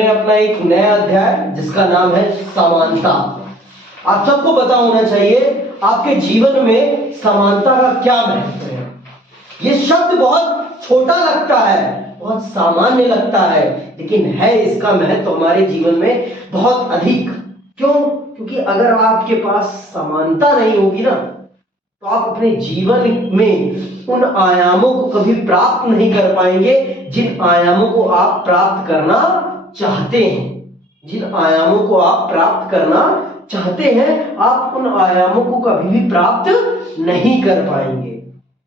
अपना एक नया अध्याय जिसका नाम है समानता। आप सबको पता होना चाहिए आपके जीवन में समानता का क्या महत्व है। ये शब्द बहुत छोटा लगता है, बहुत सामान्य लगता है, लेकिन है इसका महत्व हमारे जीवन में बहुत अधिक। क्यों? क्योंकि अगर आपके पास समानता नहीं होगी ना, तो आप अपने जीवन में उन आयामों को कभी प्राप्त नहीं कर पाएंगे जिन आयामों को आप प्राप्त करना चाहते हैं। जिन आयामों को आप प्राप्त करना चाहते हैं, आप उन आयामों को कभी भी प्राप्त नहीं कर पाएंगे।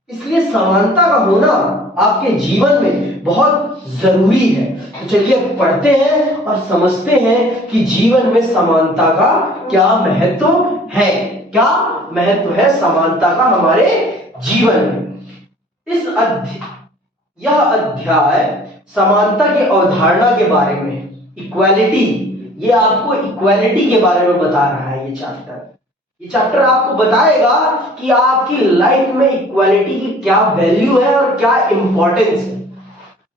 इसलिए समानता का होना आपके जीवन में बहुत जरूरी है। तो चलिए पढ़ते हैं और समझते हैं कि जीवन में समानता का क्या महत्व है। क्या महत्व है समानता का हमारे जीवन में। यह अध्याय समानता की अवधारणा के बारे में, इक्वालिटी, ये आपको इक्वालिटी के बारे में बता रहा है। ये चैप्टर आपको बताएगा कि आपकी लाइफ में इक्वालिटी की क्या वैल्यू है और क्या इंपॉर्टेंस है।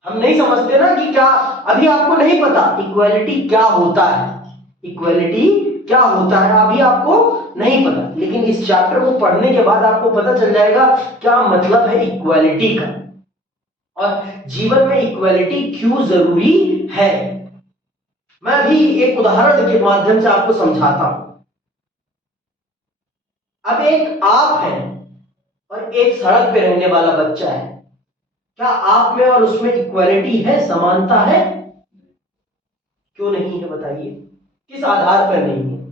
हम नहीं समझते ना कि क्या, अभी आपको नहीं पता इक्वालिटी क्या होता है। इक्वालिटी क्या होता है अभी आपको नहीं पता, लेकिन इस चैप्टर को पढ़ने के बाद आपको पता चल जाएगा क्या मतलब है इक्वालिटी का और जीवन में इक्वालिटी क्यों जरूरी है। मैं अभी एक उदाहरण के माध्यम से आपको समझाता हूं। अब एक आप है और एक सड़क पे रहने वाला बच्चा है। क्या आप में और उसमें इक्वालिटी है, समानता है? क्यों नहीं है बताइए, किस आधार पर नहीं है?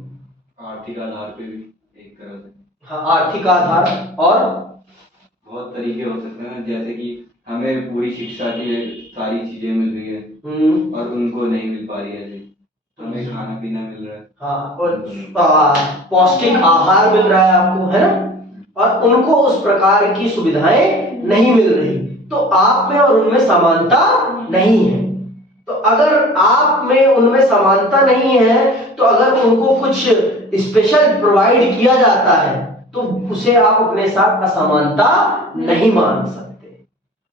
आर्थिक आधार पे भी एक तरह से। हाँ, आर्थिक आधार और बहुत तरीके हो सकते हैं, जैसे कि हमें पूरी शिक्षा की सारी चीजें मिल रही है और उनको नहीं मिल पा रही है। हमें खाना पीना मिल रहा है, हाँ, और पौष्टिक आहार मिल रहा है आपको, है ना, और उनको उस प्रकार की सुविधाएं नहीं मिल रही। तो आप में और उनमें समानता नहीं है। तो अगर आप में उनमें समानता नहीं है, तो अगर उनको कुछ स्पेशल प्रोवाइड किया जाता है तो उसे आप अपने साथ असमानता नहीं मान सकते।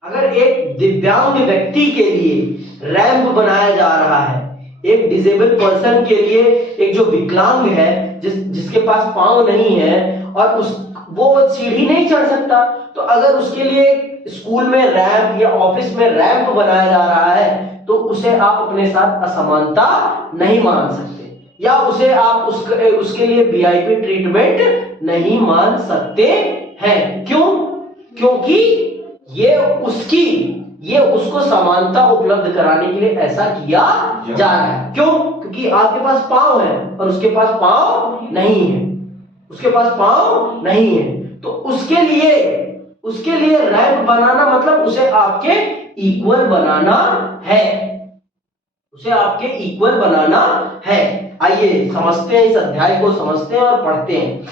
अगर एक दिव्यांग व्यक्ति के लिए रैंप बनाया जा रहा है, एक डिसेबल पर्सन के लिए, एक जो विकलांग है, जिसके पास पांव नहीं है और वो सीढ़ी नहीं चढ़ सकता, तो अगर उसके लिए स्कूल में रैंप या ऑफिस में रैंप बनाया जा रहा है तो उसे आप अपने साथ असमानता नहीं मान सकते, या उसे आप उसके लिए वीआईपी ट्रीटमेंट नहीं मान सकते हैं। क्यों? क्योंकि ये उसको समानता उपलब्ध कराने के लिए ऐसा किया जा रहा है। क्यों? क्योंकि आपके पास पांव है और उसके पास पांव नहीं है, उसके पास पांव नहीं है, तो उसके लिए रैंप बनाना मतलब उसे आपके इक्वल बनाना है, उसे आपके इक्वल बनाना है। आइए समझते हैं, इस अध्याय को समझते हैं और पढ़ते हैं।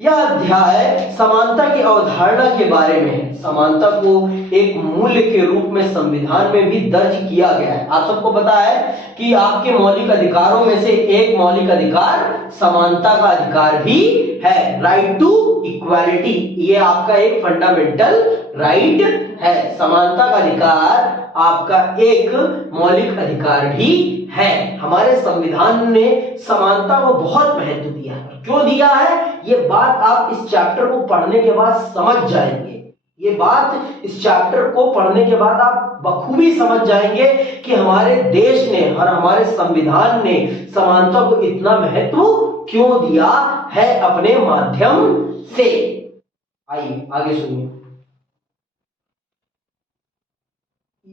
यह अध्याय समानता की अवधारणा के बारे में है। समानता को एक मूल्य के रूप में संविधान में भी दर्ज किया गया है। आप सबको पता है कि आपके मौलिक अधिकारों में से एक मौलिक अधिकार समानता का अधिकार भी है, राइट टू इक्वालिटी। ये आपका एक फंडामेंटल राइट है। समानता का अधिकार आपका एक मौलिक अधिकार भी है। हमारे संविधान ने समानता को बहुत महत्व दिया है। क्यों दिया है, ये बात आप इस चैप्टर को पढ़ने के बाद समझ जाएंगे। ये बात इस चैप्टर को पढ़ने के बाद आप बखूबी समझ जाएंगे कि हमारे देश ने और हमारे संविधान ने समानता को इतना महत्व क्यों दिया है अपने माध्यम से। आइए आगे सुनिए।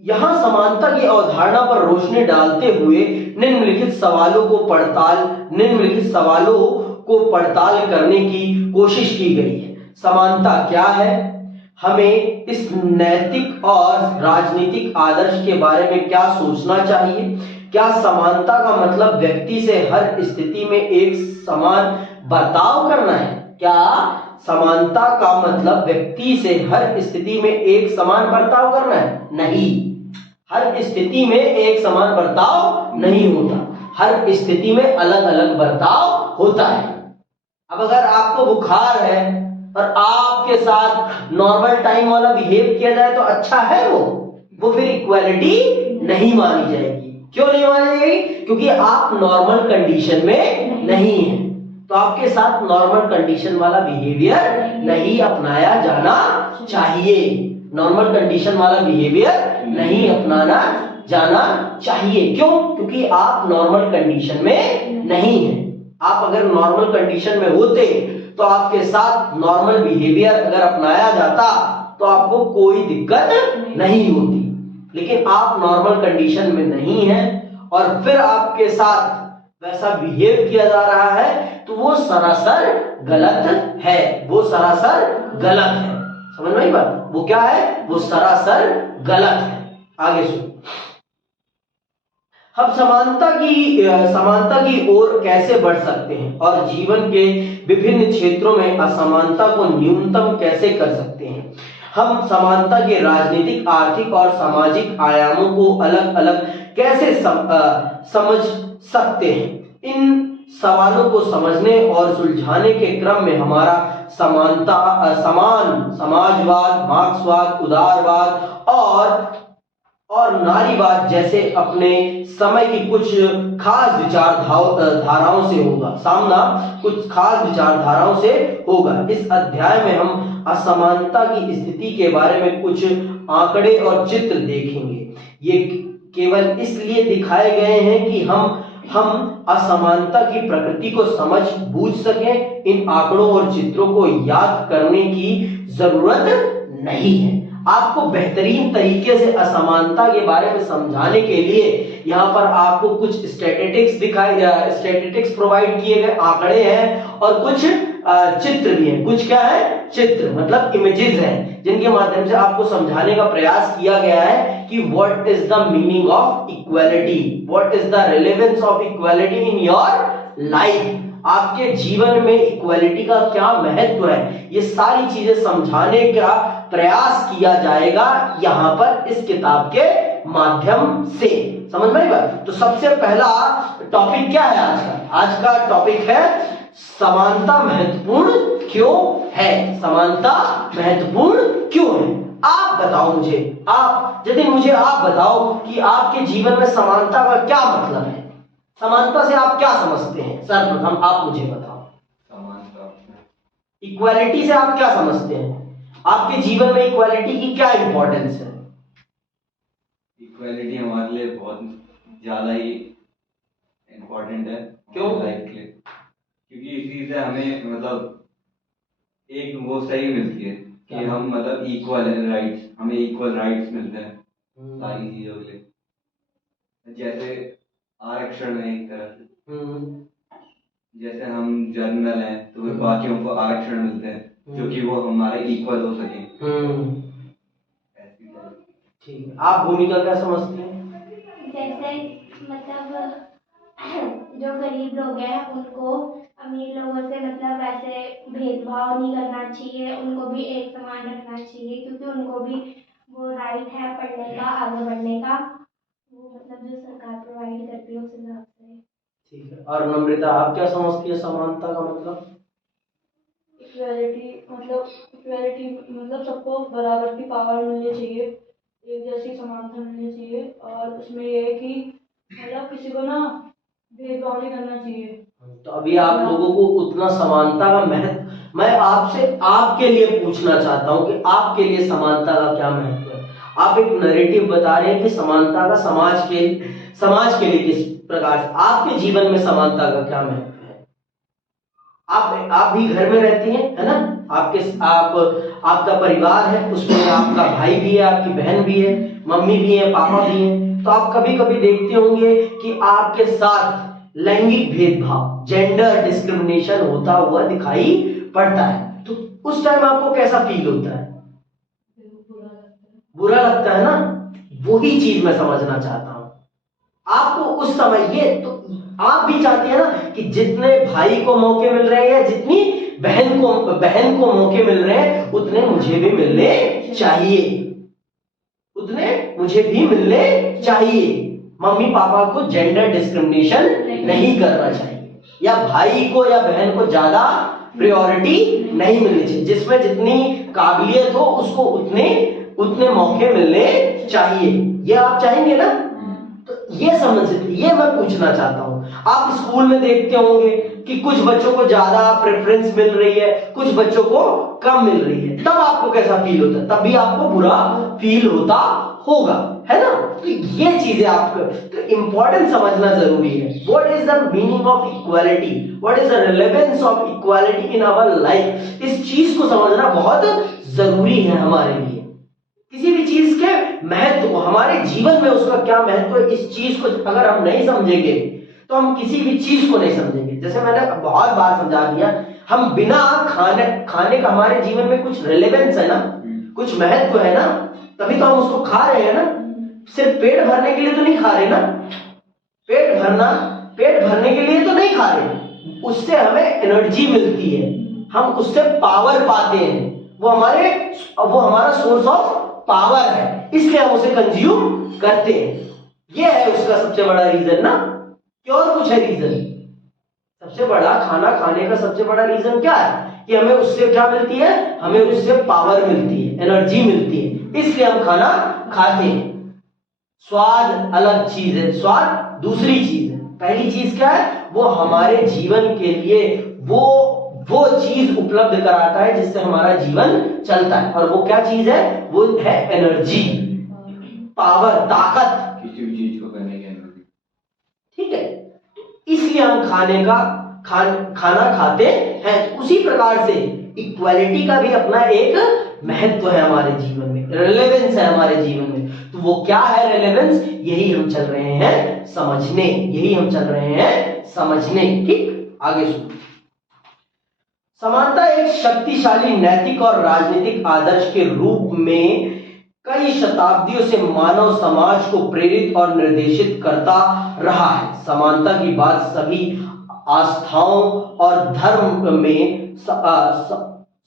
यहां समानता की अवधारणा पर रोशनी डालते हुए निम्नलिखित सवालों को पड़ताल करने की कोशिश की गई है। समानता क्या है? हमें इस नैतिक और राजनीतिक आदर्श के बारे में क्या सोचना चाहिए? क्या समानता का मतलब व्यक्ति से हर स्थिति में एक समान बर्ताव करना है? क्या समानता का मतलब व्यक्ति से हर स्थिति में एक समान बर्ताव करना है? नहीं, हर स्थिति में एक समान बर्ताव नहीं होता, हर स्थिति में अलग अलग बर्ताव होता है। अब अगर आपको बुखार है और आपके साथ नॉर्मल टाइम वाला बिहेव किया जाए तो अच्छा है, वो फिर इक्वालिटी नहीं मानी जाएगी। क्यों नहीं मानी जाएगी? क्योंकि आप नॉर्मल कंडीशन में नहीं है, तो आपके साथ नॉर्मल कंडीशन वाला बिहेवियर नहीं अपनाया जाना चाहिए। नॉर्मल कंडीशन वाला बिहेवियर नहीं अपनाना जाना चाहिए। क्यों? क्योंकि आप नॉर्मल कंडीशन में नहीं हैं। आप अगर नॉर्मल कंडीशन में होते तो आपके साथ नॉर्मल बिहेवियर अगर अपनाया जाता तो आपको कोई दिक्कत नहीं होती, लेकिन आप नॉर्मल कंडीशन में नहीं हैं और फिर आपके साथ वैसा बिहेव किया जा रहा है, तो वो सरासर गलत है। वो सरासर गलत है। समझ में आई बात? वो क्या है? वो सरासर गलत है। आगे सुनो, हम समानता की ओर कैसे बढ़ सकते हैं और जीवन के विभिन्न क्षेत्रों में असमानता को न्यूनतम कैसे कर सकते हैं। हम समानता के राजनीतिक, आर्थिक और सामाजिक आयामों को अलग अलग कैसे समझ सकते हैं। इन सवालों को समझने और सुलझाने के क्रम में हमारा समान समाजवाद, मार्क्सवाद, उदारवाद और नारीवाद जैसे अपने समय की कुछ खास विचारधाराओं से होगा सामना कुछ खास विचारधाराओं से होगा। इस अध्याय में हम असमानता की स्थिति के बारे में कुछ आंकड़े और चित्र देखेंगे। ये केवल इसलिए दिखाए गए हैं कि हम असमानता की प्रकृति को समझ बूझ सकें। इन आंकड़ों और चित्रों को याद करने की जरूरत नहीं है। आपको बेहतरीन तरीके से असमानता के बारे में समझाने के लिए यहाँ पर आपको कुछ स्टैटिस्टिक्स प्रोवाइड किए गए, आंकड़े हैं और कुछ चित्र भी हैं। कुछ क्या है? चित्र मतलब इमेजेस हैं, जिनके माध्यम से आपको समझाने का प्रयास किया गया है कि what is the meaning of equality, what is the relevance of equality in your life. आपके जीवन में इक्वालिटी का क्या महत्व है, ये सारी चीजें समझाने का प्रयास किया जाएगा यहाँ पर इस किताब के माध्यम से। समझ में आई बात? तो सबसे पहला टॉपिक क्या है आज का? आज का टॉपिक है समानता महत्वपूर्ण क्यों है। समानता महत्वपूर्ण क्यों है? आप बताओ मुझे, मुझे आप बताओ कि आपके जीवन में समानता का क्या मतलब है। समानता से आप क्या समझते हैं? सर्वप्रथम आप मुझे बताओ। समानता, इक्वालिटी से आप क्या समझते हैं? आपके जीवन में इक्वालिटी की क्या इंपॉर्टेंस है? इक्वालिटी हमारे लिए बहुत ज्यादा ही इम्पोर्टेंट है। क्यों? लाइफ के लिए, क्योंकि इसी से हमें मतलब एक वो सही मिलती है कि हम मतलब इक्वल राइट्स, हमें इक्वल राइट्स मिलते हैं सारी चीजों के लिए। जैसे आरक्षण है एक तरह से, जैसे हम जर्नल हैं तो बाकियों को आरक्षण मिलते हैं जो कि वो हमारे इक्वल हो सके। ठीक है, आप भूमिका क्या समझती हैं? जैसे मतलब जो गरीब लोग हैं उनको अमीर लोगों से मतलब वैसे भेदभाव नहीं करना चाहिए, उनको भी एक समान रखना चाहिए, क्योंकि उनको भी वो राइट है पढ़ने का, आगे बढ़ने का, वो मतलब जो सरकार प्रोवाइड करती है उस हिसाब से। ठीक है, और नम्रता आप क्या समझती है समानता का मतलब? इक्वालिटी मतलब सबको बराबर की पावर मिलनी चाहिए, एक जैसी समानता मिलनी चाहिए, और उसमें ये है कि मतलब किसी को ना भेदभाव नहीं करना चाहिए। तो अभी आप लोगों को उतना समानता का महत्व मैं आपसे आपके लिए पूछना चाहता हूं कि आपके लिए समानता का क्या महत्व है। आप एक नैरेटिव बता रहे हैं कि समानता का समाज के लिए किस प्रकार से, आपके जीवन में समानता का क्या महत्व है? आप भी घर में रहती हैं, है ना? आपका परिवार है, उसमें आपका भाई भी है, आपकी बहन भी है, मम्मी भी है, पापा भी हैं। तो आप कभी कभी देखते होंगे कि आपके साथ लैंगिक भेदभाव, जेंडर डिस्क्रिमिनेशन होता हुआ दिखाई पड़ता है। तो उस टाइम आपको कैसा फील होता है? बुरा लगता है ना? वही चीज मैं समझना चाहता हूं। आपको उस समय ये तो आप भी चाहते हैं ना कि जितने भाई को मौके मिल रहे हैं, जितनी बहन को मौके मिल रहे हैं, उतने मुझे भी मिलने चाहिए, उतने मुझे भी मिलने चाहिए। मम्मी पापा को जेंडर डिस्क्रिमिनेशन नहीं करना चाहिए, या भाई को या बहन को ज्यादा प्रायोरिटी नहीं मिलनी चाहिए। जिसमें जितनी काबिलियत हो उसको उतने मौके मिलने चाहिए। ये आप चाहेंगे ना? तो ये मैं पूछना चाहता हूं। आप स्कूल में देखते होंगे कि कुछ बच्चों को ज्यादा प्रेफरेंस मिल रही है, कुछ बच्चों को कम मिल रही है, तब आपको कैसा फील होता है? तब भी आपको बुरा फील होता होगा, है ना? तो ये चीजें आपको तो इंपॉर्टेंट समझना जरूरी है। What is the meaning of equality, what is the relevance of equality in our life, इस चीज को समझना बहुत जरूरी है हमारे लिए। किसी भी चीज के महत्व, हमारे जीवन में उसका क्या महत्व है, इस चीज को अगर हम नहीं समझेंगे तो हम किसी भी चीज को नहीं समझेंगे। जैसे मैंने बहुत बार समझा दिया, हम बिना खाने का हमारे जीवन में कुछ रिलेवेंस है ना, कुछ महत्व है ना, तभी तो हम उसको खा रहे हैं ना। सिर्फ पेट भरने के लिए तो नहीं खा रहे ना, पेट भरने के लिए तो नहीं खा रहे, उससे हमें एनर्जी मिलती है, हम उससे पावर पाते हैं, वो हमारा सोर्स ऑफ पावर है, इसलिए हम उसे कंज्यूम करते हैं। ये है उसका सबसे बड़ा रीजन ना, क्या और कुछ है रीजन? सबसे बड़ा खाना खाने का सबसे बड़ा रीजन क्या है कि हमें उससे क्या मिलती है, हमें उससे पावर मिलती है, एनर्जी मिलती है, इसलिए हम खाना खाते हैं। स्वाद अलग चीज है, स्वाद दूसरी चीज है। पहली चीज क्या है, वो हमारे जीवन के लिए वो चीज उपलब्ध कराता है जिससे हमारा जीवन चलता है, और वो क्या चीज है, वो है एनर्जी, पावर, ताकत, किसी भी चीज को करने की एनर्जी। ठीक है, इसलिए हम खाना खाते हैं। उसी प्रकार से इक्वालिटी का भी अपना एक महत्व है हमारे जीवन में, रिलेवेंस है हमारे जीवन में। तो वो क्या है रिलेवेंस, यही हम चल रहे हैं समझने, ठीक। आगे सुनो। समानता एक शक्तिशाली नैतिक और राजनीतिक आदर्श के रूप में कई शताब्दियों से मानव समाज को प्रेरित और निर्देशित करता रहा है। समानता की बात सभी आस्थाओं और धर्म में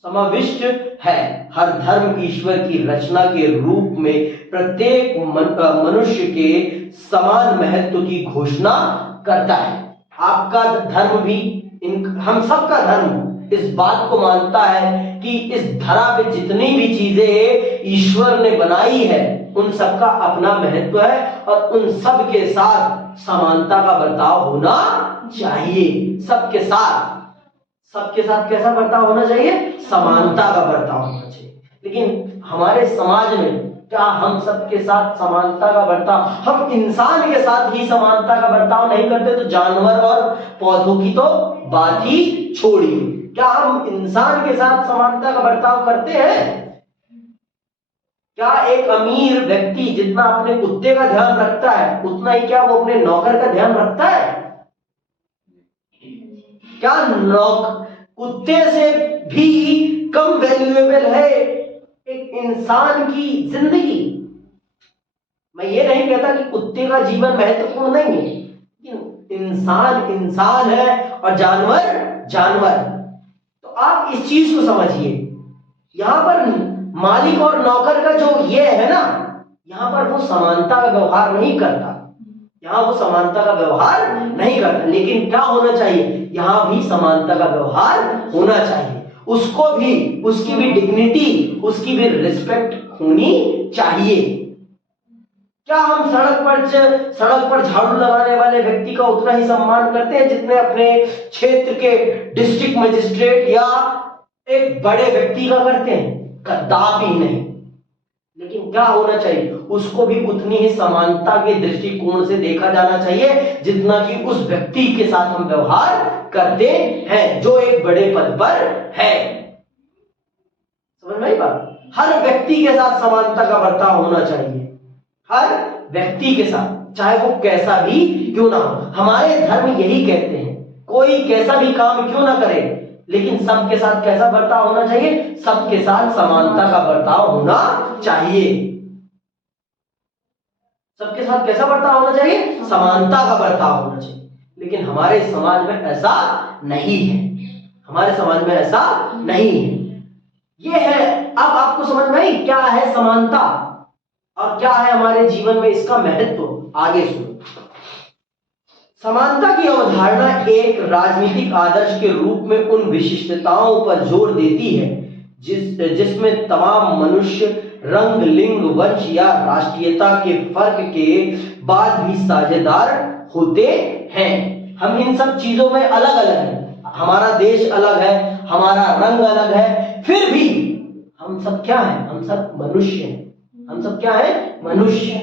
समाविष्ट है। हर धर्म ईश्वर की रचना के रूप में प्रत्येक मनुष्य के समान महत्व की घोषणा करता है। आपका धर्म भी, हम सबका धर्म इस बात को मानता है कि इस धरा पे जितनी भी चीजें ईश्वर ने बनाई है उन सबका अपना महत्व है, और उन सब के साथ समानता का बर्ताव होना चाहिए। सबके साथ कैसा बर्ताव होना चाहिए, समानता का बर्ताव होना चाहिए। लेकिन हमारे समाज में क्या हम सबके साथ समानता का बर्ताव, हम इंसान के साथ ही समानता का बर्ताव नहीं करते, तो जानवर और पौधों की तो बात ही छोड़िए, क्या हम इंसान के साथ समानता का बर्ताव करते हैं? क्या एक अमीर व्यक्ति जितना अपने कुत्ते का ध्यान रखता है उतना ही क्या वो अपने नौकर का ध्यान रखता है? क्या कुत्ते से भी कम वैल्यूएबल है एक इंसान की जिंदगी? मैं ये नहीं कहता कि कुत्ते का जीवन महत्वपूर्ण नहीं है, लेकिन इंसान है और जानवर। तो आप इस चीज को समझिए, यहां पर मालिक और नौकर का जो ये है ना, यहां पर वो समानता का व्यवहार नहीं करता, लेकिन क्या होना चाहिए, यहां भी समानता का व्यवहार होना चाहिए। उसको भी, उसकी भी डिग्निटी, उसकी भी रिस्पेक्ट होनी चाहिए। क्या हम सड़क पर झाड़ू लगाने वाले व्यक्ति का उतना ही सम्मान करते हैं जितने अपने क्षेत्र के डिस्ट्रिक्ट मजिस्ट्रेट या एक बड़े व्यक्ति का करते हैं? कदापि नहीं। लेकिन क्या होना चाहिए, उसको भी उतनी ही समानता के दृष्टिकोण से देखा जाना चाहिए जितना कि उस व्यक्ति के साथ हम व्यवहार करते हैं जो एक बड़े पद पर है। समझ में आई बात? हर व्यक्ति के साथ समानता का बर्ताव होना चाहिए, हर व्यक्ति के साथ, चाहे वो कैसा भी क्यों ना हो। हमारे धर्म यही कहते हैं, कोई कैसा भी काम क्यों ना करे, लेकिन सबके साथ कैसा बर्ताव होना चाहिए, सबके साथ समानता का बर्ताव होना चाहिए। सबके साथ कैसा बर्ताव होना चाहिए, समानता का बर्ताव होना चाहिए। लेकिन हमारे समाज में ऐसा नहीं है, ये है। अब आपको समझ में आई क्या है समानता और क्या है हमारे जीवन में इसका महत्व? आगे सुनो। समानता की अवधारणा एक राजनीतिक आदर्श के रूप में उन विशिष्टताओं पर जोर देती है जिसमें तमाम मनुष्य रंग, लिंग, वंश या राष्ट्रीयता के फर्क के बाद भी साझेदार होते हैं। हम इन सब चीजों में अलग अलग हैं, हमारा देश अलग है, हमारा रंग अलग है, फिर भी हम सब क्या हैं? हम सब मनुष्य हैं। हम सब क्या हैं? मनुष्य।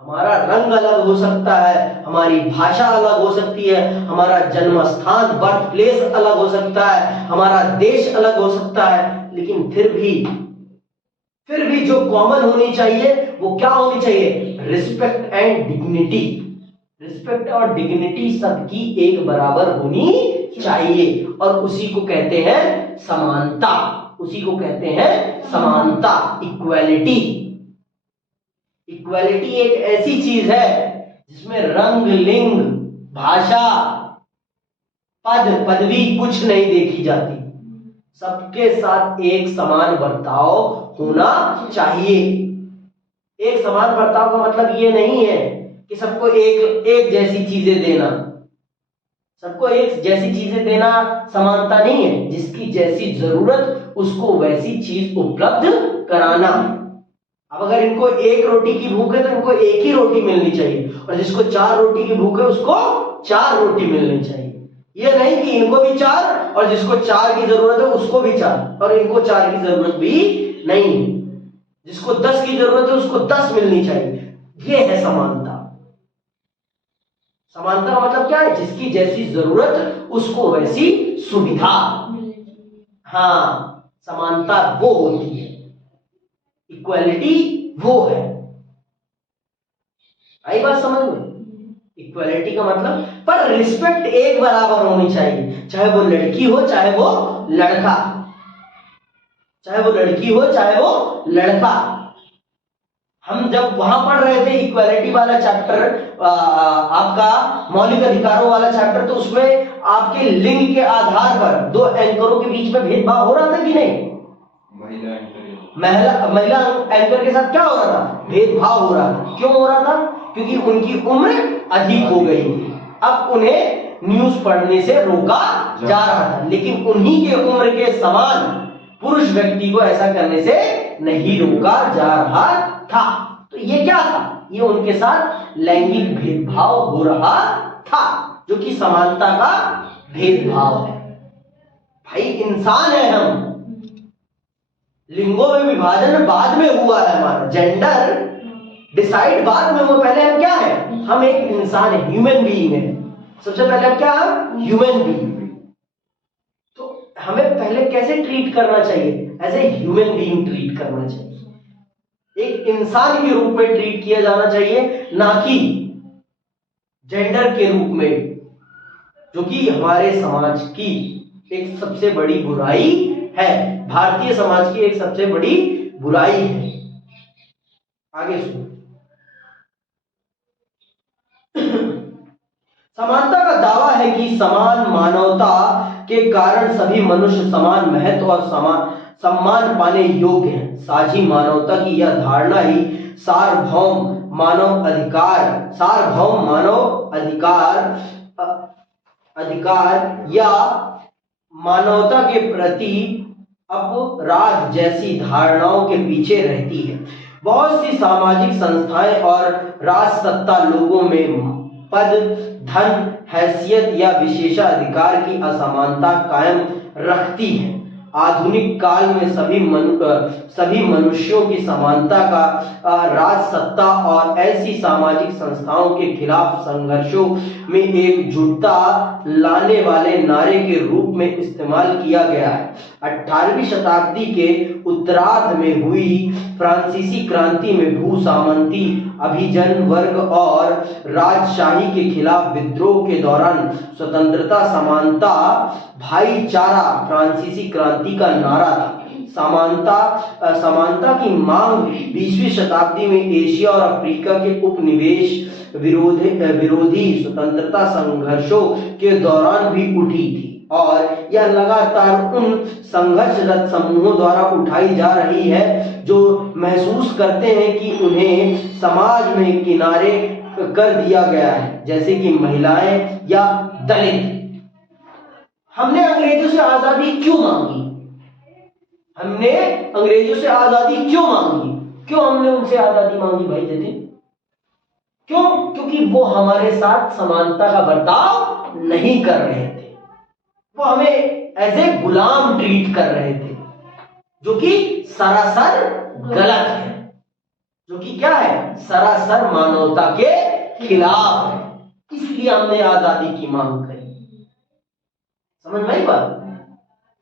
हमारा रंग अलग हो सकता है, हमारी भाषा अलग हो सकती है, हमारा जन्म स्थान, बर्थ प्लेस अलग हो सकता है, हमारा देश अलग हो सकता है, लेकिन फिर भी जो कॉमन होनी चाहिए वो क्या होनी चाहिए? Respect and dignity. रिस्पेक्ट और डिग्निटी सबकी एक बराबर होनी चाहिए, और उसी को कहते हैं समानता। उसी को कहते हैं समानता, इक्वालिटी। इक्वालिटी एक ऐसी चीज है जिसमें रंग, लिंग, भाषा, पद, पदवी कुछ नहीं देखी जाती। सबके साथ एक समान बर्ताव होना चाहिए। एक समान बर्ताव का मतलब ये नहीं है कि सबको एक जैसी चीजें देना। सबको एक जैसी चीजें देना समानता नहीं है। जिसकी जैसी जरूरत उसको वैसी चीज उपलब्ध कराना। अब अगर इनको एक रोटी की भूख है तो इनको एक ही रोटी मिलनी चाहिए, और जिसको 4 रोटी की भूख है उसको 4 रोटी मिलनी चाहिए। ये नहीं कि इनको भी 4 और जिसको 4 की जरूरत है उसको भी 4, और इनको 4 की जरूरत भी नहीं है। जिसको 10 की जरूरत है उसको 10 मिलनी चाहिए। ये है समानता। समानता का मतलब क्या है? जिसकी जैसी जरूरत उसको वैसी सुविधा। हाँ, समानता वो होती है, इक्वालिटी वो है। आई बात समझ में? इक्वालिटी का मतलब, पर रिस्पेक्ट एक बराबर होनी चाहिए, चाहे वो लड़की हो चाहे वो लड़का, चाहे वो लड़की हो चाहे वो लड़का। हम जब वहां पढ़ रहे थे इक्वालिटी वाला चैप्टर, आपका मौलिक अधिकारों वाला चैप्टर, तो उसमें आपके लिंग के आधार पर 2 एंकरों के बीच में भेदभाव हो रहा था कि नहीं? महिला एंकर के साथ क्या हो रहा था? भेदभाव हो रहा था। क्यों हो रहा था? क्योंकि उनकी उम्र अधिक हो गई थी। अब उन्हें न्यूज पढ़ने से रोका जा रहा था, लेकिन उन्हीं के उम्र के समान पुरुष व्यक्ति को ऐसा करने से नहीं रोका जा रहा था। तो ये क्या था? ये उनके साथ लैंगिक भेदभाव हो रहा था, जो कि समानता का भेदभाव है। भाई इंसान है हम, लिंगों में विभाजन बाद में हुआ है, हमारा जेंडर डिसाइड बाद में हुआ। पहले हम क्या है? हम एक इंसान है, ह्यूमन बीइंग है। सबसे पहले हम क्या है? Human being. तो हमें पहले कैसे ट्रीट करना चाहिए? As a human being treat करना चाहिए, एक इंसान के रूप में ट्रीट किया जाना चाहिए, ना कि जेंडर के रूप में, जो कि हमारे समाज की एक सबसे बड़ी बुराई है। भारतीय समाज की एक सबसे बड़ी बुराई है। आगे सुनो। समानता का दावा है कि समान मानवता के कारण सभी मनुष्य समान महत्व और समान सम्मान पाने योग्य हैं। साझी मानवता की यह धारणा ही सार्वभौम मानव अधिकार या मानवता के प्रति अपराध जैसी धारणाओं के पीछे रहती है। बहुत सी सामाजिक संस्थाएं और राजसत्ता लोगों में पद, धन, हैसियत या विशेषाधिकार की असमानता कायम रखती है। आधुनिक काल में सभी मनुष्यों की समानता का राजसत्ता और ऐसी सामाजिक संस्थाओं के खिलाफ संघर्षों में एकजुटता लाने वाले नारे के रूप में इस्तेमाल किया गया है। 18वीं शताब्दी के उत्तरार्ध में हुई फ्रांसीसी क्रांति में भूसामंती अभिजन वर्ग और राजशाही के खिलाफ विद्रोह के दौरान स्वतंत्रता, समानता, भाईचारा फ्रांसीसी क्रांति का नारा था। समानता की मांग 20वीं शताब्दी में एशिया और अफ्रीका के उपनिवेश विरोधी स्वतंत्रता संघर्षों के दौरान भी उठी थी, और यह लगातार उन संघर्षरत समूहों द्वारा उठाई जा रही है जो महसूस करते हैं कि उन्हें समाज में किनारे कर दिया गया है, जैसे कि महिलाएं या दलित। हमने अंग्रेजों से आजादी क्यों मांगी? हमने अंग्रेजों से आजादी क्यों मांगी? क्यों हमने उनसे आजादी मांगी भाई जतिन? क्यों? क्योंकि वो हमारे साथ समानता का बर्ताव नहीं कर रहे थे, वो हमें एज ए गुलाम ट्रीट कर रहे थे, जो कि सरासर गलत है, जो कि क्या है? सरासर मानवता के खिलाफ है। इसलिए हमने आजादी की मांग करी। समझ में आई बात?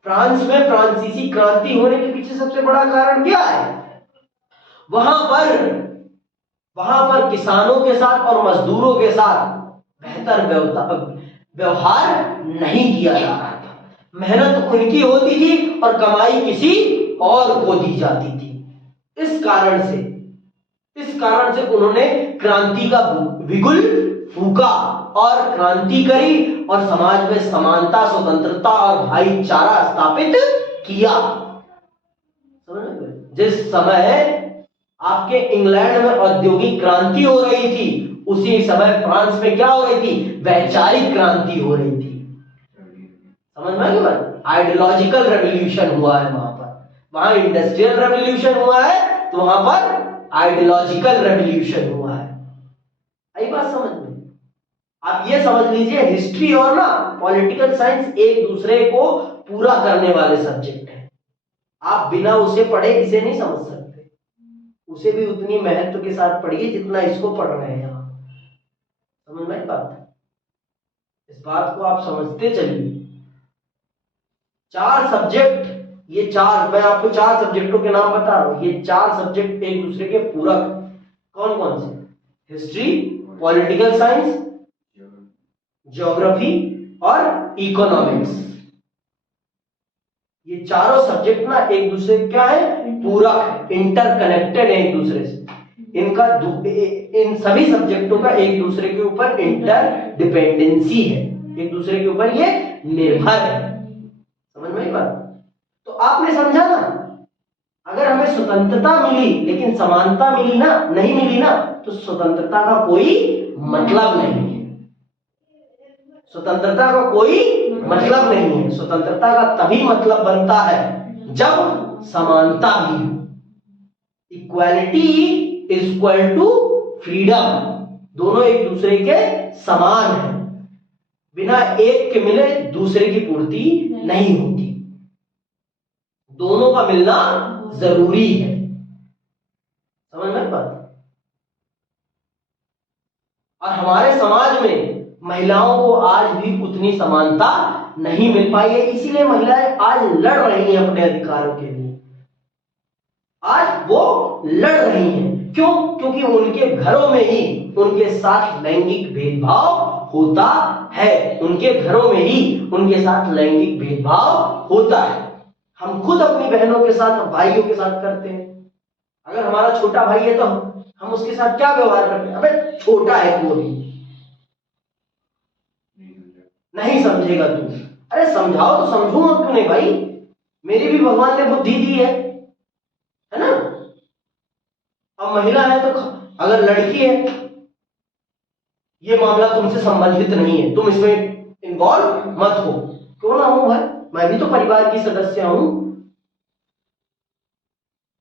फ्रांस में फ्रांसीसी क्रांति होने के पीछे सबसे बड़ा कारण क्या है? वहां पर किसानों के साथ और मजदूरों के साथ बेहतर व्यवहार नहीं किया जा रहा था। मेहनत उनकी होती थी और कमाई किसी और को दी जाती थी। इस कारण से उन्होंने क्रांति का बिगुल फूका और क्रांति करी और समाज में समानता, स्वतंत्रता और भाईचारा स्थापित किया। समझ रहे? जिस समय आपके इंग्लैंड में औद्योगिक क्रांति हो रही थी, उसी समय फ्रांस में क्या हो रही थी? वैचारिक क्रांति हो रही थी। समझ में आ गई बात? आइडियोलॉजिकल रेवोल्यूशन हुआ है वहां पर। वहां इंडस्ट्रियल रेवोल्यूशन हुआ है, तो वहां पर आइडियोलॉजिकल रेवोल्यूशन हुआ है। आई बात समझ में? आप ये समझ लीजिए, हिस्ट्री और ना पॉलिटिकल साइंस एक दूसरे को पूरा करने वाले सब्जेक्ट है। आप बिना उसे पढ़े इसे नहीं समझ सकते। उसे भी उतनी महत्व के साथ पढ़िए जितना इसको पढ़ रहे हैं आप। समझ में आई बात? इस बात को आप समझते चलिए। 4 सब्जेक्ट, मैं आपको 4 सब्जेक्टों के नाम बता रहा हूं। ये 4 सब्जेक्ट एक दूसरे के पूरक। कौन कौन से? हिस्ट्री, पॉलिटिकल साइंस, ज्योग्राफी और इकोनॉमिक्स। ये चारों सब्जेक्ट ना एक दूसरे क्या है? पूरक, इंटरकनेक्टेड है एक दूसरे से। इन सभी सब्जेक्टों का एक दूसरे के ऊपर इंटरडिपेंडेंसी है, एक दूसरे के ऊपर ये निर्भर है। समझ में आई बात? तो आपने समझा ना, अगर हमें स्वतंत्रता मिली लेकिन समानता नहीं मिली ना, तो स्वतंत्रता का कोई मतलब नहीं है। स्वतंत्रता का कोई मतलब नहीं है। स्वतंत्रता का तभी मतलब बनता है जब समानता भी हो। Equality is equal to freedom. दोनों एक दूसरे के समान है। बिना एक के मिले दूसरे की पूर्ति नहीं होती। दोनों का मिलना जरूरी है। समझ में बात? और हमारे समाज में महिलाओं को आज भी उतनी समानता नहीं मिल पाई है। इसीलिए महिलाएं आज लड़ रही हैं अपने अधिकारों के लिए। आज वो लड़ रही हैं। क्यों? क्योंकि उनके घरों में ही उनके साथ लैंगिक भेदभाव होता है। उनके घरों में ही उनके साथ लैंगिक भेदभाव होता है। हम खुद अपनी बहनों के साथ, भाइयों के साथ करते हैं। अगर हमारा छोटा भाई है तो हम उसके साथ क्या व्यवहार करते हैं? अबे छोटा है कोई, नहीं समझेगा तू। अरे समझाओ तो समझूंगा क्यों नहीं भाई? मेरी भी भगवान ने बुद्धि दी है ना? अब महिला है तो, अगर लड़की है, ये मामला तुमसे संबंधित नहीं है, तुम इसमें इन्वॉल्व मत हो। क्यों ना हूं भाई? मैं भी तो परिवार की सदस्य हूं।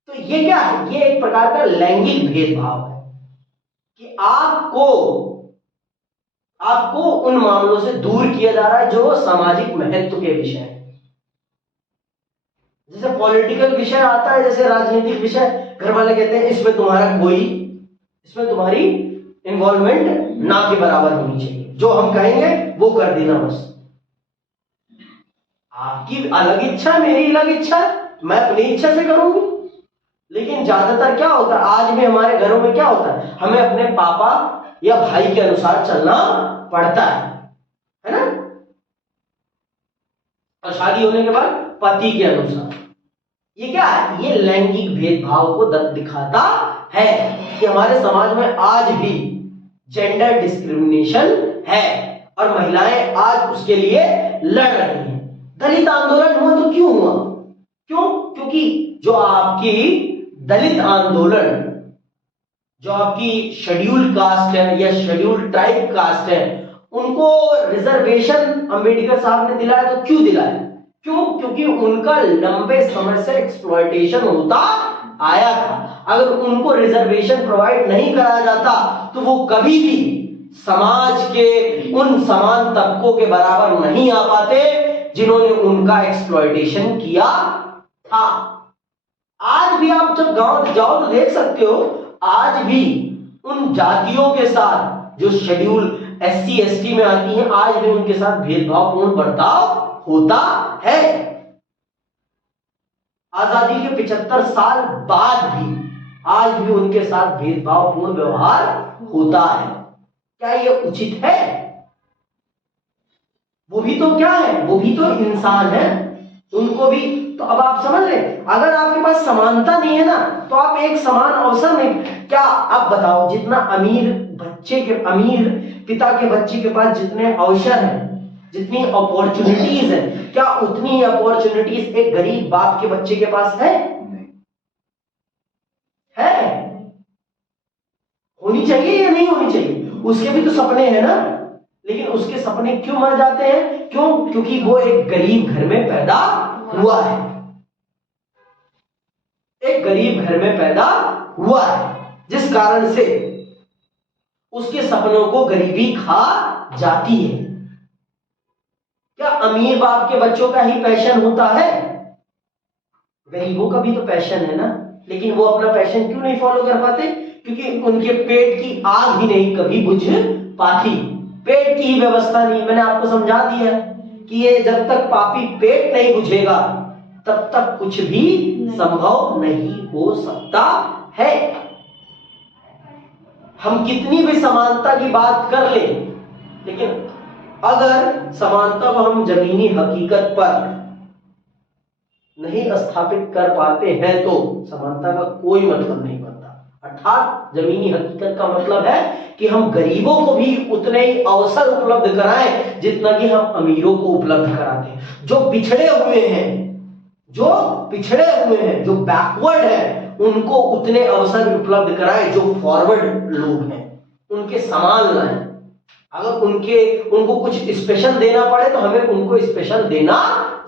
तो ये क्या है? ये एक प्रकार का लैंगिक भेदभाव है कि आपको उन मामलों से दूर किया जा रहा है जो सामाजिक महत्व के विषय है। जैसे पॉलिटिकल विषय आता है, जैसे राजनीतिक विषय, घर वाले कहते हैं इसमें तुम्हारी इन्वॉल्वमेंट ना के बराबर होनी चाहिए। जो हम कहेंगे वो कर देना बस। आपकी अलग इच्छा, मेरी अलग इच्छा, मैं अपनी इच्छा से करूंगी। लेकिन ज्यादातर क्या होता है, आज भी हमारे घरों में क्या होता है, हमें अपने पापा या भाई के अनुसार चलना पड़ता है ना? और शादी होने के बाद पति के अनुसार। ये क्या है? ये लैंगिक भेदभाव को दिखाता है कि हमारे समाज में आज भी जेंडर डिस्क्रिमिनेशन है और महिलाएं आज उसके लिए लड़ रही हैं। दलित आंदोलन हुआ तो क्यों हुआ? क्योंकि जो आपकी दलित आंदोलन, जो आपकी शेड्यूल कास्ट है या शेड्यूल ट्राइब कास्ट है, उनको रिजर्वेशन अंबेडकर साहब ने दिलाया। तो क्यों दिलाया? क्यों? क्योंकि उनका लंबे समय से एक्सप्लॉयटेशन होता आया था। अगर उनको रिजर्वेशन प्रोवाइड नहीं कराया जाता तो वो कभी भी समाज के उन समान तबकों के बराबर नहीं आ पाते जिन्होंने उनका एक्सप्लॉयटेशन किया था। आज भी आप जब गांव जाओ तो देख सकते हो, आज भी उन जातियों के साथ जो शेड्यूल SC ST में आती हैं, आज भी उनके साथ भेदभावपूर्ण बर्ताव होता है। आजादी के 75 साल बाद भी आज भी उनके साथ भेदभावपूर्ण व्यवहार होता है। क्या ये उचित है? वो भी तो क्या है, वो भी तो इंसान है, उनको भी तो। अब आप समझ रहे, अगर आपके पास समानता नहीं है ना, तो आप एक समान अवसर में, क्या आप बताओ, जितना अमीर पिता के बच्चे के पास जितने अवसर हैं, जितनी अपॉर्चुनिटीज है, क्या उतनी अपॉर्चुनिटीज एक गरीब बाप के बच्चे के पास है? होनी चाहिए या नहीं होनी चाहिए? उसके भी तो सपने हैं ना, लेकिन उसके सपने क्यों मर जाते हैं? क्यों? क्योंकि वो एक गरीब घर में पैदा हुआ है, एक गरीब घर में पैदा हुआ है, जिस कारण से उसके सपनों को गरीबी खा जाती है। क्या अमीर बाप के बच्चों का ही पैशन होता है? गरीबों का भी तो पैशन है ना, लेकिन वो अपना पैशन क्यों नहीं फॉलो कर पाते? क्योंकि उनके पेट की आग ही नहीं कभी बुझ पाती, पेट की ही व्यवस्था नहीं। मैंने आपको समझा दिया कि ये जब तक पापी पेट नहीं बुझेगा तब तक कुछ भी संभव नहीं हो सकता है। हम कितनी भी समानता की बात कर लें, लेकिन अगर समानता को हम जमीनी हकीकत पर नहीं स्थापित कर पाते हैं तो समानता का कोई मतलब नहीं बनता। अर्थात जमीनी हकीकत का मतलब है कि हम गरीबों को भी उतने ही अवसर उपलब्ध कराएं जितना कि हम अमीरों को उपलब्ध कराते हैं। जो पिछड़े हुए हैं, जो बैकवर्ड है, उनको उतने अवसर उपलब्ध कराएं जो फॉरवर्ड लोग हैं, उनके समान लाएं। अगर उनको कुछ स्पेशल देना पड़े तो हमें उनको स्पेशल देना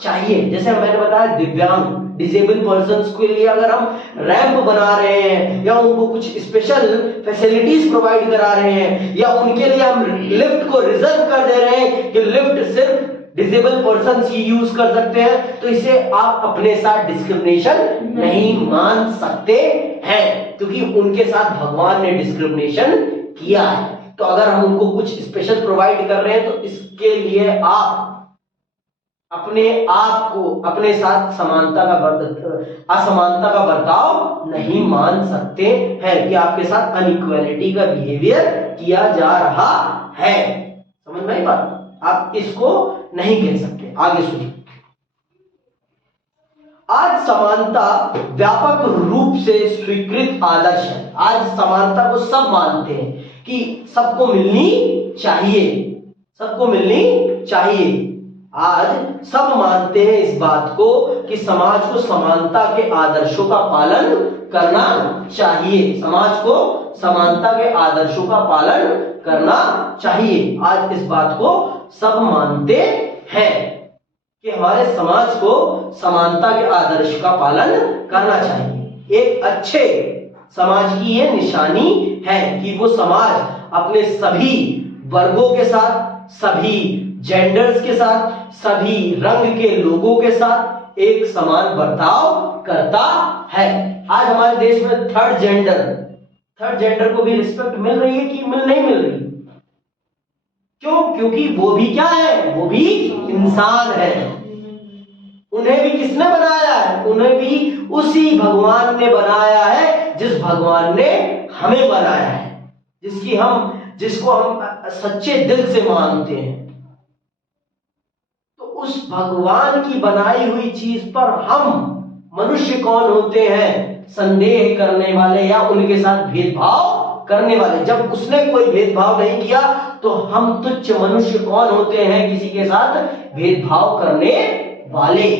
चाहिए। जैसे मैंने बताया, दिव्यांग डिसेबल पर्सन्स के लिए अगर हम रैंप बना रहे हैं या उनको कुछ स्पेशल फैसिलिटीज प्रोवाइड करा रहे हैं या उनके लिए हम लिफ्ट को रिजर्व कर दे रहे हैं कि लिफ्ट सिर्फ डिसेबल पर्सन्स ही यूज कर सकते हैं, तो इसे आप अपने साथ डिस्क्रिमिनेशन नहीं मान सकते हैं, क्योंकि उनके साथ भगवान ने डिस्क्रिमिनेशन किया है। तो अगर हम उनको कुछ स्पेशल प्रोवाइड कर रहे हैं तो इसके लिए आप अपने आप को अपने साथ असमानता का बर्ताव नहीं मान सकते हैं कि आपके साथ अनइक्वालिटी का बिहेवियर किया जा रहा है। समझ में आई बात? आप इसको नहीं कह सकते। आगे सुनिए। आज समानता व्यापक रूप से स्वीकृत आदर्श है। आज समानता को सब मानते हैं कि सबको मिलनी चाहिए। आज सब मानते हैं इस बात को कि समाज को समानता के आदर्शों का पालन करना चाहिए। समाज को समानता के आदर्शों का पालन करना चाहिए। आज इस बात को सब मानते हैं कि हमारे समाज को समानता के आदर्श का पालन करना चाहिए। एक अच्छे समाज की ये निशानी है कि वो समाज अपने सभी वर्गों के साथ, सभी जेंडर्स के साथ, सभी रंग के लोगों के साथ एक समान बर्ताव करता है। आज हमारे देश में थर्ड जेंडर को भी रिस्पेक्ट मिल रही है कि नहीं मिल रही? क्यों? क्योंकि वो भी क्या है? वो भी इंसान है। उन्हें भी किसने बनाया है? उन्हें भी उसी भगवान ने बनाया है जिस भगवान ने हमें बनाया है, जिसको हम सच्चे दिल से मानते हैं। तो उस भगवान की बनाई हुई चीज पर हम मनुष्य कौन होते हैं? संदेह करने वाले या उनके साथ भेदभाव करने वाले। जब उसने कोई भेदभाव नहीं किया तो हम तुच्छ मनुष्य कौन होते हैं? किसी के साथ भेदभाव करने वाले।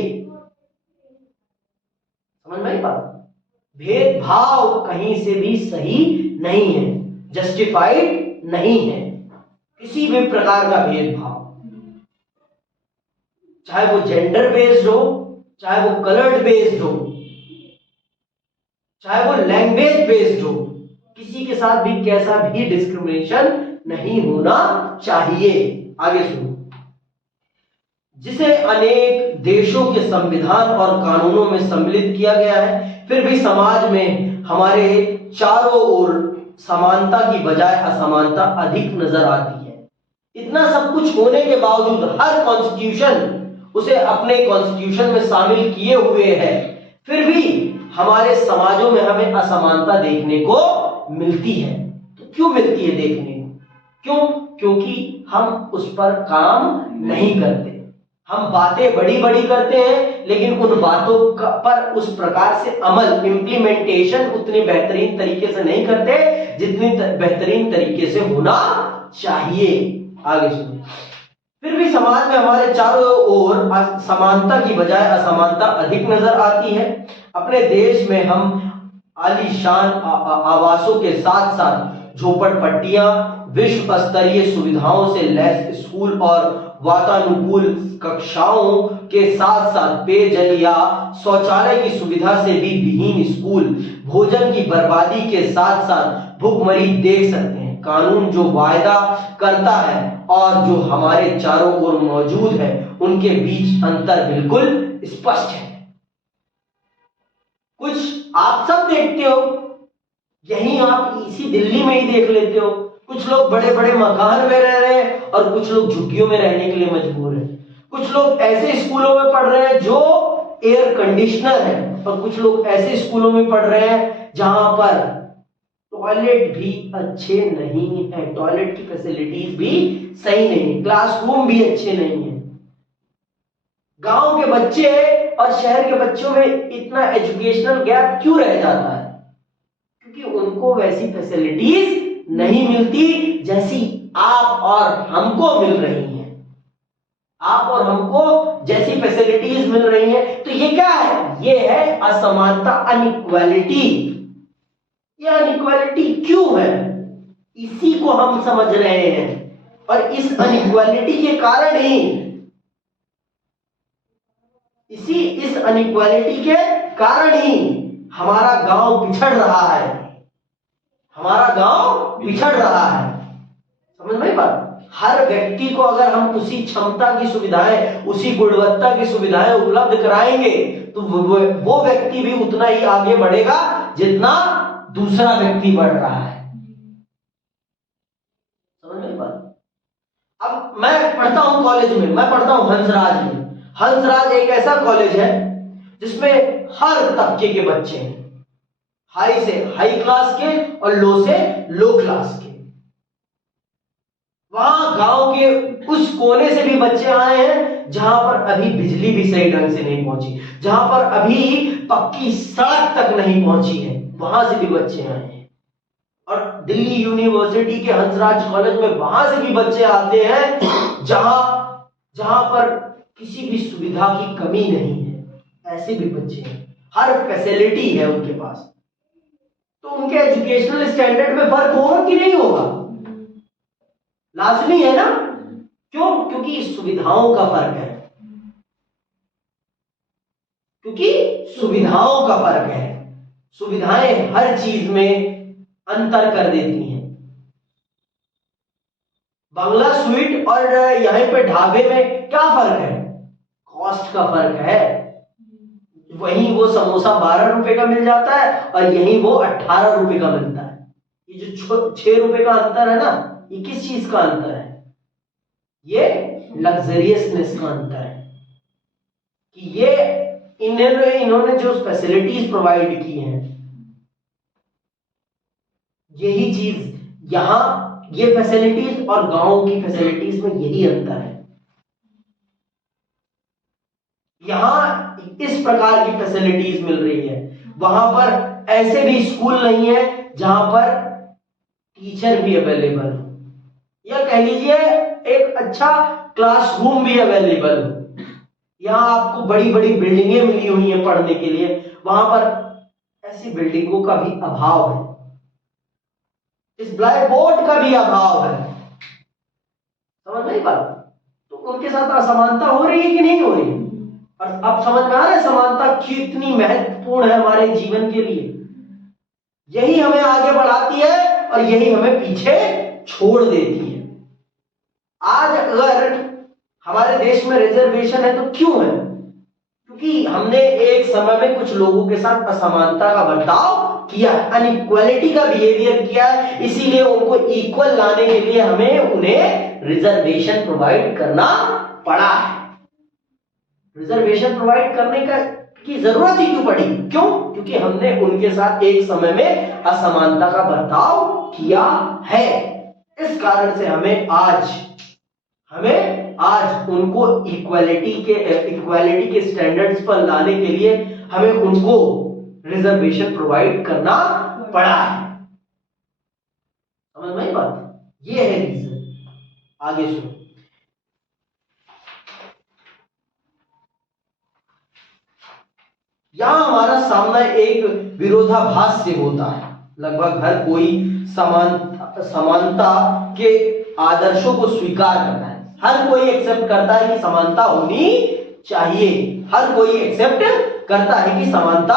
समझ में आई बात? भेदभाव कहीं से भी सही नहीं है, जस्टिफाइड नहीं है, किसी भी प्रकार का भेदभाव। चाहे वो जेंडर बेस्ड हो, चाहे वो कलर्ड बेस्ड हो, चाहे वो लैंग्वेज बेस्ड हो, किसी के साथ भी कैसा भी डिस्क्रिमिनेशन नहीं होना चाहिए। आगे सुनो। जिसे अनेक देशों के संविधान और कानूनों में सम्मिलित किया गया है, फिर भी समाज में हमारे चारों ओर समानता की बजाय असमानता अधिक नजर आती है। इतना सब कुछ होने के बावजूद हर कॉन्स्टिट्यूशन उसे अपने कॉन्स्टिट्यूशन में शामिल किए हुए है, फिर भी हमारे समाजों में हमें असमानता देखने को मिलती है। तो क्यों मिलती है देखने को? क्यों? क्योंकि हम उस पर काम नहीं करते। हम बातें बड़ी बड़ी करते हैं, लेकिन उन बातों पर उस प्रकार से अमल, इम्प्लीमेंटेशन उतनी बेहतरीन तरीके से नहीं करते जितनी बेहतरीन तरीके से होना चाहिए। आगे सुनो। फिर भी समाज में हमारे चारों ओर समानता की बजाय असमानता अधिक नजर आती है। अपने देश में हम आलीशान आवासों के साथ साथ झोपड़पट्टियां, विश्व स्तरीय सुविधाओं से लैस स्कूल और वातानुकूल कक्षाओं के साथ साथ पेयजल या शौचालय की सुविधा से भी विहीन स्कूल, भोजन की बर्बादी के साथ साथ भूखमरी देख सकते हैं। कानून जो वायदा करता है और जो हमारे चारों ओर मौजूद है, उनके बीच अंतर बिल्कुल स्पष्ट है। कुछ आप सब देखते हो, यही आप इसी दिल्ली में ही देख लेते हो। कुछ लोग बड़े बड़े मकान में रह रहे हैं और कुछ लोग झुग्गियों में रहने के लिए मजबूर हैं। कुछ लोग ऐसे स्कूलों में पढ़ रहे हैं जो एयर कंडीशनर है, और कुछ लोग ऐसे स्कूलों में पढ़ रहे हैं जहां पर टॉयलेट भी अच्छे नहीं है, टॉयलेट की फैसिलिटीज भी सही नहीं है, क्लासरूम भी अच्छे नहीं है। गांव के बच्चे और शहर के बच्चों में इतना एजुकेशनल गैप क्यों रह जाता है? क्योंकि उनको वैसी फैसिलिटीज नहीं मिलती जैसी आप और हमको मिल रही हैं। आप और हमको जैसी फैसिलिटीज मिल रही हैं, तो ये क्या है? ये है असमानता, अनइक्वालिटी। ये अनइक्वालिटी क्यों है? इसी को हम समझ रहे हैं, और इस अनइक्वालिटी के कारण ही, इस अनइक्वालिटी के कारण ही हमारा गांव पिछड़ रहा है। हमारा गांव पिछड़ रहा है। समझ में बात? हर व्यक्ति को अगर हम उसी क्षमता की सुविधाएं, उसी गुणवत्ता की सुविधाएं उपलब्ध कराएंगे, तो वो व्यक्ति भी उतना ही आगे बढ़ेगा जितना दूसरा व्यक्ति बढ़ रहा है। समझ में बात? अब मैं पढ़ता हूं कॉलेज में, मैं पढ़ता हूं हंसराज में। हंसराज एक ऐसा कॉलेज है जिसमें हर तबके के बच्चे हैं, हाई से हाई क्लास के और लो से लो क्लास के। वहां गांव के उस कोने से भी बच्चे आए हैं जहां पर अभी बिजली भी सही ढंग से नहीं पहुंची, जहां पर अभी पक्की सड़क तक नहीं पहुंची है, वहां से भी बच्चे आए हैं। और दिल्ली यूनिवर्सिटी के हंसराज कॉलेज में वहां से भी बच्चे आते हैं जहां पर किसी भी सुविधा की कमी नहीं है। ऐसे भी बच्चे हैं, हर फैसिलिटी है उनके पास। तो उनके एजुकेशनल स्टैंडर्ड में फर्क होगा कि नहीं होगा? लाजमी है ना। क्यों? क्योंकि सुविधाओं का फर्क है, क्योंकि सुविधाओं का फर्क है। सुविधाएं हर चीज में अंतर कर देती हैं। बांग्ला स्वीट और यहीं पे ढाबे में क्या फर्क है? कॉस्ट का फर्क है। वहीं वो समोसा 12 रुपए का मिल जाता है और यहीं वो 18 रुपए का मिलता है। ये जो 6 रुपए का अंतर है ना, ये किस चीज का अंतर है? ये लग्जरियसनेस का अंतर है कि ये इन्होंने जो फैसिलिटीज प्रोवाइड की हैं, यही चीज यहां, ये फैसिलिटीज और गांव की फैसिलिटीज में यही अंतर है। यहां इस प्रकार की फैसिलिटीज मिल रही है, वहां पर ऐसे भी स्कूल नहीं है जहां पर टीचर भी अवेलेबल हो, या कह लीजिए एक अच्छा क्लासरूम भी अवेलेबल हो। यहां आपको बड़ी बड़ी बिल्डिंगें मिली हुई हैं पढ़ने के लिए, वहां पर ऐसी बिल्डिंगों का भी अभाव है, इस ब्लैक बोर्ड का भी अभाव है। समझ नहीं बात? तो उनके साथ असमानता हो रही है कि नहीं हो रही? और अब समझ में आ रहा है समानता कितनी महत्वपूर्ण है हमारे जीवन के लिए। यही हमें आगे बढ़ाती है और यही हमें पीछे छोड़ देती है। आज अगर हमारे देश में रिजर्वेशन है तो क्यों है? क्योंकि हमने एक समय में कुछ लोगों के साथ असमानता का बर्ताव किया है, अनइक्वालिटी का बिहेवियर किया है, इसीलिए उनको इक्वल लाने के लिए हमें उन्हें रिजर्वेशन प्रोवाइड करना पड़ा है। रिजर्वेशन प्रोवाइड करने की जरूरत ही क्यों पड़ी? क्यों? क्योंकि हमने उनके साथ एक समय में असमानता का बर्ताव किया है। इस कारण से हमें आज उनको इक्वालिटी के स्टैंडर्ड्स पर लाने के लिए हमें उनको रिजर्वेशन प्रोवाइड करना पड़ा है। समझ में आई बात? ये है रीजन। आगे सुनो। यहां हमारा सामना एक विरोधाभास से होता है। लगभग हर कोई समानता के आदर्शों को स्वीकार करता है। हर कोई एक्सेप्ट करता है कि समानता होनी चाहिए। हर कोई एक्सेप्ट करता है कि समानता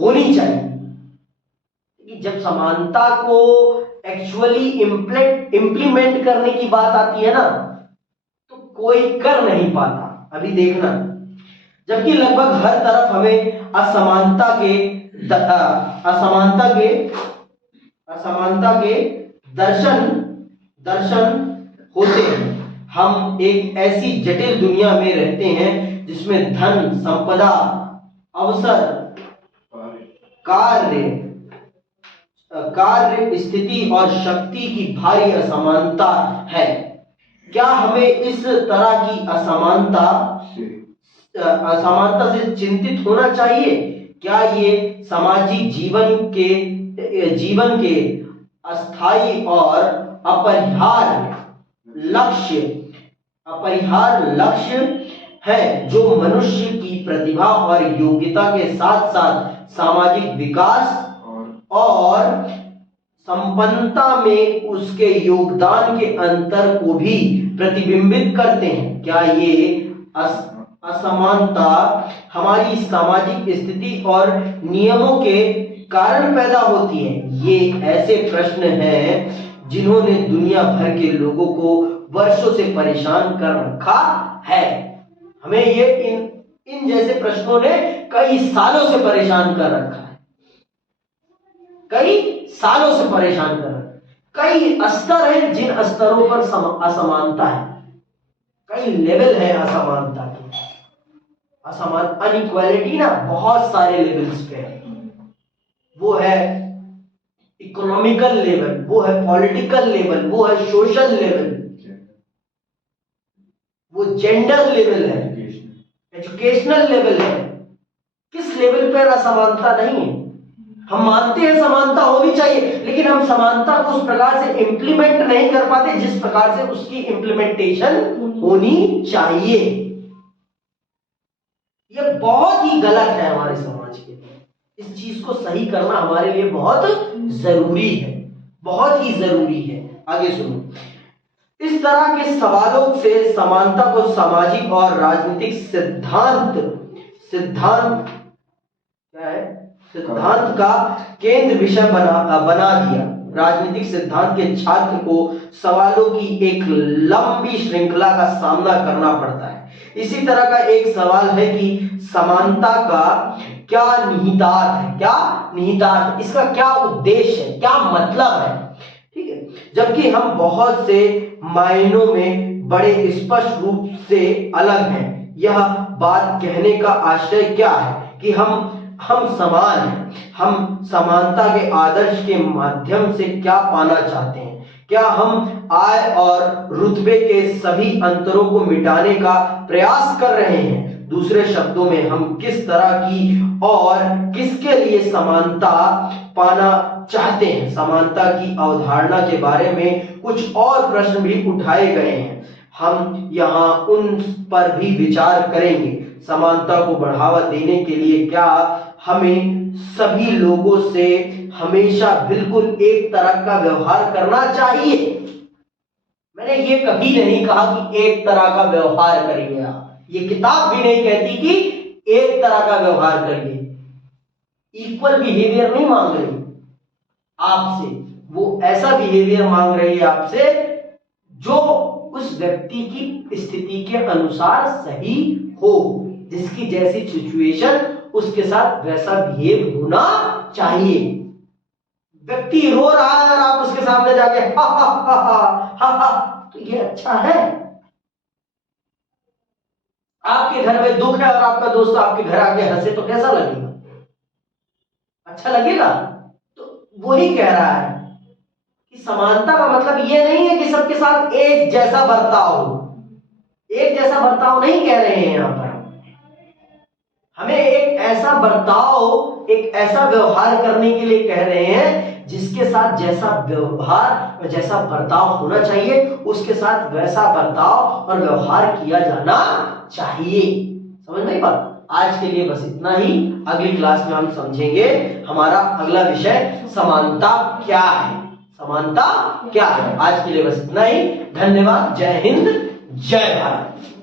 होनी चाहिए। जब समानता को एक्चुअली इंप्लीमेंट करने की बात आती है ना, तो कोई कर नहीं पाता। अभी देखना, जबकि लगभग हर तरफ हमें असमानता के दर्शन होते हैं। हम एक ऐसी जटिल दुनिया में रहते हैं जिसमें धन, संपदा, अवसर, कार्य स्थिति और शक्ति की भारी असमानता है। क्या हमें इस तरह की असमानता से चिंतित होना चाहिए? क्या ये सामाजिक जीवन के अस्थायी और अपरिहार्य लक्ष्य है जो मनुष्य की प्रतिभा और योग्यता के साथ साथ सामाजिक विकास और संपन्नता में उसके योगदान के अंतर को भी प्रतिबिंबित करते हैं? क्या ये असमानता हमारी सामाजिक स्थिति और नियमों के कारण पैदा होती है? ये ऐसे प्रश्न हैं जिन्होंने दुनिया भर के लोगों को वर्षों से परेशान कर रखा है। हमें ये इन जैसे प्रश्नों ने कई सालों से परेशान कर रखा है। कई सालों से परेशान कर रखा है। कई स्तर हैं जिन स्तरों पर असमानता है। कई लेवल है असमानता के। अनइक्वालिटी ना बहुत सारे लेवल्स पे है। वो है इकोनॉमिकल लेवल, वो है पॉलिटिकल लेवल, वो है सोशल लेवल, वो जेंडर लेवल है, एजुकेशनल लेवल है। किस लेवल पर असमानता नहीं है? हम मानते हैं समानता होनी चाहिए, लेकिन हम समानता को उस प्रकार से इंप्लीमेंट नहीं कर पाते जिस प्रकार से उसकी इंप्लीमेंटेशन होनी चाहिए। यह बहुत ही गलत है हमारे समाज के लिए। इस चीज को सही करना हमारे लिए बहुत जरूरी है, बहुत ही जरूरी है। आगे सुनो। इस तरह के सवालों से समानता को सामाजिक और राजनीतिक सिद्धांत का केंद्र विषय बना दिया। राजनीतिक सिद्धांत के छात्र को सवालों की एक लंबी श्रृंखला का सामना करना पड़ता है। इसी तरह का एक सवाल है कि समानता का क्या निहितार्थ है? क्या निहितार्थ, इसका क्या उद्देश्य है, क्या मतलब है? ठीक है, जबकि हम बहुत से मायनों में बड़े स्पष्ट रूप से अलग हैं। यह बात कहने का आशय क्या है कि हम समान हैं। हम समानता के आदर्श के माध्यम से क्या पाना चाहते हैं? क्या हम आय और रुतबे के सभी अंतरों को मिटाने का प्रयास कर रहे हैं? दूसरे शब्दों में, हम किस तरह की और किसके लिए समानता पाना चाहते हैं? समानता की अवधारणा के बारे में कुछ और प्रश्न भी उठाए गए हैं। हम यहाँ उन पर भी विचार करेंगे। समानता को बढ़ावा देने के लिए क्या हमें सभी लोगों से हमेशा बिल्कुल एक तरह का व्यवहार करना चाहिए? मैंने ये कभी नहीं कहा कि एक तरह का व्यवहार करिए आप, ये किताब भी नहीं कहती कि एक तरह का व्यवहार करिए। इक्वल बिहेवियर नहीं मांग रही आपसे, वो ऐसा बिहेवियर मांग रही है आपसे जो उस व्यक्ति की स्थिति के अनुसार सही हो, जिसकी जैसी सिचुएशन उसके साथ वैसा बिहेव होना चाहिए। व्यक्ति रो रहा है और आप उसके सामने जाके हा हा हा हा हा हा, तो ये अच्छा है? आपके घर में दुख है और आपका दोस्त आपके घर आके हंसे तो कैसा लगेगा? अच्छा लगेगा? तो वही कह रहा है कि समानता का मतलब ये नहीं है कि सबके साथ एक जैसा बर्ताव हो। एक जैसा बर्ताव नहीं कह रहे हैं यहां पर, हमें एक ऐसा बर्ताव, एक ऐसा व्यवहार करने के लिए कह रहे हैं जिसके साथ जैसा व्यवहार और जैसा बर्ताव होना चाहिए उसके साथ वैसा बर्ताव और व्यवहार किया जाना चाहिए। समझ में बात? आज के लिए बस इतना ही। अगली क्लास में हम समझेंगे हमारा अगला विषय समानता क्या है। समानता क्या है? आज के लिए बस इतना ही। धन्यवाद। जय हिंद, जय भारत।